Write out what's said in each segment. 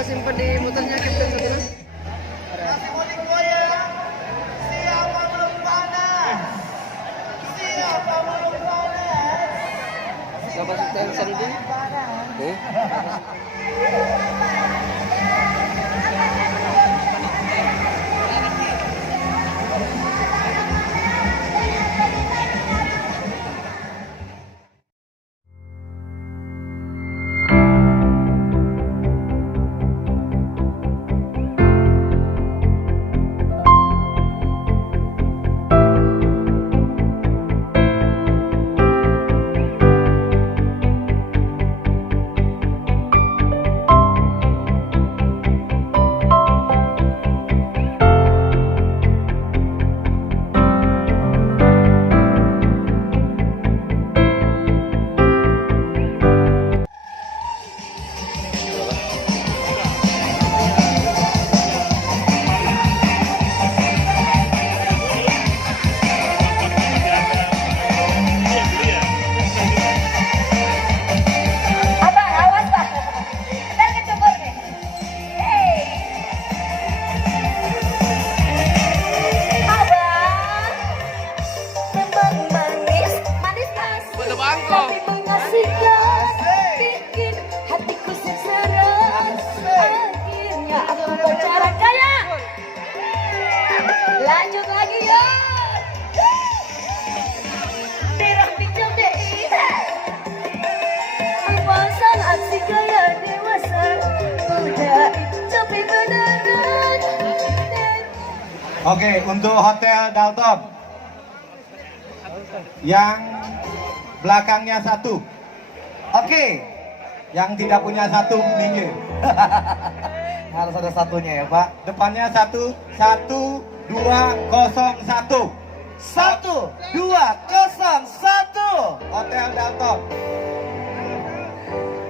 simpen di muternya Captain Sabina. Nasi kuning goyang. Siapa belum panas? Siapa belum panas? Siapa yang sendiri? Lanjut lagi ya. Dirah pinjam deh. Pasang aksi gaya dewasa. Udah tapi beneran. Oke, untuk Hotel Dalton yang belakangnya satu. Oke, yang tidak punya satu minggir. Harus ada satunya ya Pak. Depannya 1, 1, 2, 0, 1. 1, 2, 0, 1. Hotel Dalton.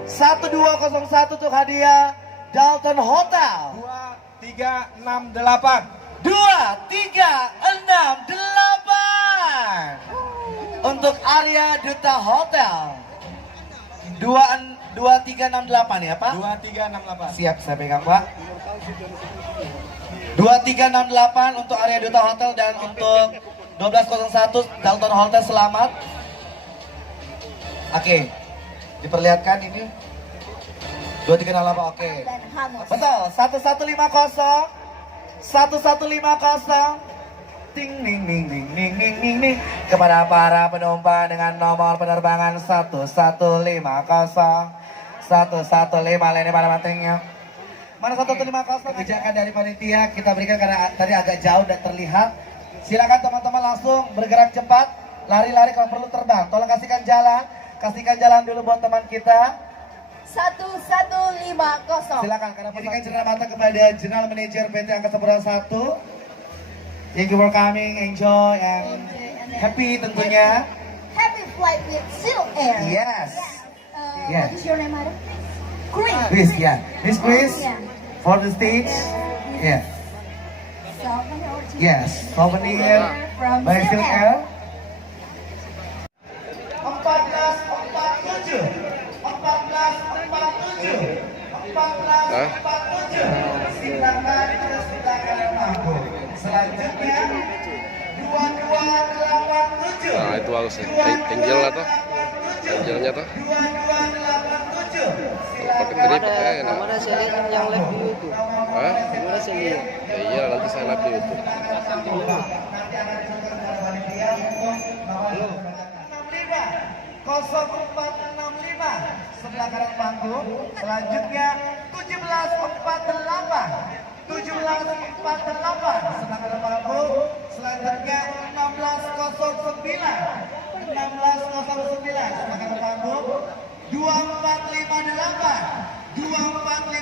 1, 2, 0, 1 untuk hadiah Dalton Hotel. 2, 3, 6, 8. 2, 3, 6, 8. Untuk Arya Duta Hotel. 2368 ya Pak? 2368. Siap, saya pegang Pak. 2368 untuk Arya Duta Hotel dan untuk 1201 Dalton Hotel selamat. Oke, diperlihatkan ini 2368. Oke, betul. 1150 1150 ting ning ning ning ning ning ning ning kepada para penumpang dengan nomor penerbangan 1150 1150 ini pada pentingnya. Mana 1150? Kebijakan dari panitia kita berikan karena tadi agak jauh dan terlihat. Silakan teman-teman langsung bergerak cepat, lari-lari kalau perlu terbang. Tolong kasihkan jalan dulu buat teman kita. 1150. Silakan karena berikan general mata kepada General Manager PT Angkasa Pura I. Thank you for coming, enjoy and happy tentunya. Happy flight with Seal Air. Yes. What is your name, madam? Chris. Chris, yeah. Miss Chris, Yeah. for the stage. Yeah. Yes. Souvenir From by Seal Seal Air. Air. 1447. 1447. 1447. Silakan mampu. Selanjutnya 2287. Nah itu harus angel atau angelnya tuh. 2287. Pakai tripod enak. Mana saya lihat yang live di YouTube? Hah? Mana saya lihat? Ya iya nanti saya live di YouTube. 0465 sebelah kanan panggung. Selanjutnya 1748 1748 sebelah kanan panggung. Selanjutnya 1609 1609 sebelah kanan panggung. 245 245